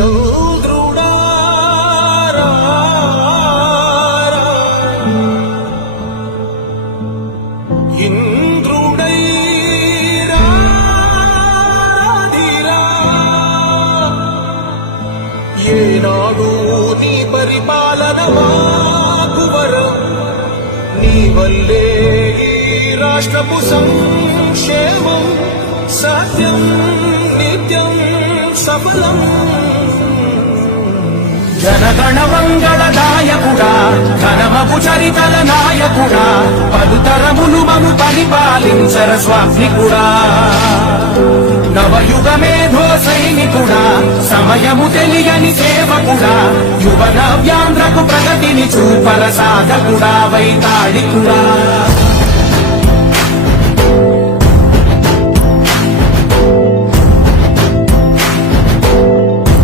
చంద్రుడా ఇంద్రుడై ఏనాడు నీ పరిపాలన మాకు వరం నీ వల్లే ఈ రాష్ట్రపు సంక్షేమం సత్యం నిత్యం సఫలం జనగణ మంగళ నాయకుడా ఘనమపు చరితల నాయకుడా పలుతరములు మము పరిపాలించర స్వామికుడా నవయుగ మేధో సైనికుడా సమయము తెలియని సేవకుడా యువ నవ్యాంధ్రకు ప్రగతిని చూపర సాధకుడా వైతాళికుడా